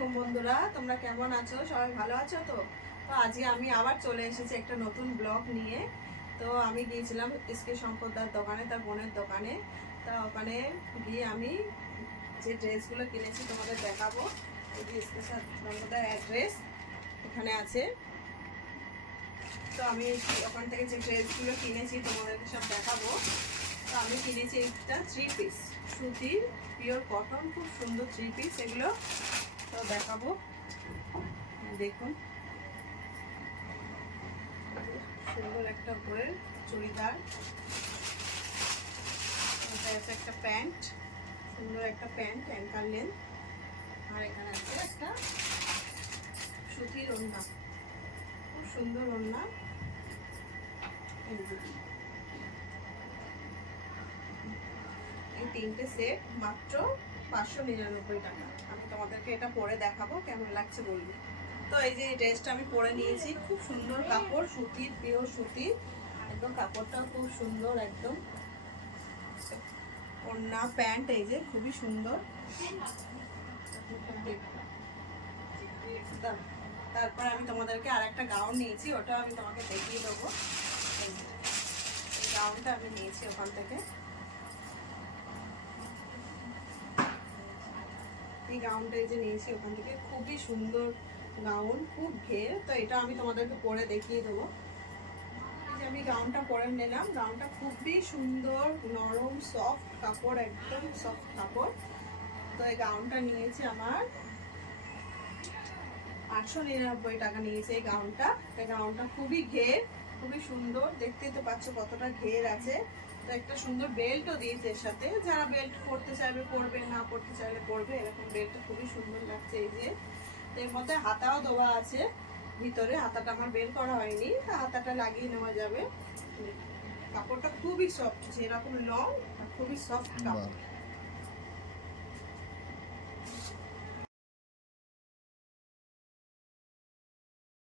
আলাইকুম বন্ধুরা, তোমরা কেমন আছো? সবাই ভালো আছো তো? তো আজকে আমি আবার চলে এসেছি একটা নতুন ব্লগ নিয়ে। তো আমি গিয়েছিলাম এসকে সম্পদার দোকানে, তার বোনের দোকানে। তা ওখানে গিয়ে আমি যে ড্রেসগুলো কিনেছি তোমাদের দেখাবো। এই যে এসকে সম্পদার অ্যাড্রেস এখানে আছে। তো আমি ওখান থেকে যে ড্রেসগুলো কিনেছি তোমাদেরকে সব দেখাবো। তো আমি কিনেছি একটা 3 পিস সুতির পিওর কটন, খুব সুন্দর 3 পিস এগুলো। তো দেখাবো, দেখুন সুন্দর একটা উপরে চুড়িদার, এটা আছে একটা প্যান্ট, সুন্দর একটা প্যান্ট অ্যাঙ্কার লেন্থ, আর এখানে আছে একটা সুতির ওড়না, খুব সুন্দর ওড়না। এই তিনটে সেট মাত্র 599 টাকা। আমি তোমাদেরকে এটা পরে দেখাবো, কেমন লাগছে বলবো। তো এই যে ড্রেসটা আমি পরে নিয়েছি, খুব সুন্দর কাপড়, সুতির, পিওর সুতির একদম, কাপড়টাও খুব সুন্দর একদম। ওড়না প্যান্ট এই যে খুবই সুন্দর। তারপর আমি তোমাদেরকে আর একটা গাউন নিয়েছি, ওটা আমি তোমাকে দেখিয়ে দেবো। এই গাউনটা আমি নিয়েছি ওখান থেকে, এই গাউনটা এই যে নিয়েছি ওখান থেকে, খুবই সুন্দর গাউন, খুব ঘের। তো এটা আমি তোমাদেরকে পরে দেখিয়ে দেবো। এই যে আমি গাউনটা পরে নিলাম, গাউনটা খুবই সুন্দর, নরম সফট কাপড়, একদম সফট কাপড়। তো এই গাউনটা নিয়েছি আমার 899 টাকা নিয়েছে এই গাউনটা। এই গাউনটা খুবই ঘের, খুবই সুন্দর, দেখতেই তো পাচ্ছ কতটা ঘের আছে। তো একটা সুন্দর বেল্টও দিয়েছে এর সাথে, যারা বেল্ট পরতে চাইবে পরবে, না পরতে চাইলে পরবে, এরকম বেল্টটা খুবই সুন্দর লাগছে। এই যে এর মধ্যে হাতাও দেওয়া আছে ভিতরে, হাতাটা আমার বের করা হয়নি, হাতাটা লাগিয়ে নেওয়া যাবে। কাপড়টা খুবই সফট, যেরকম লং খুবই সফট কাপড়।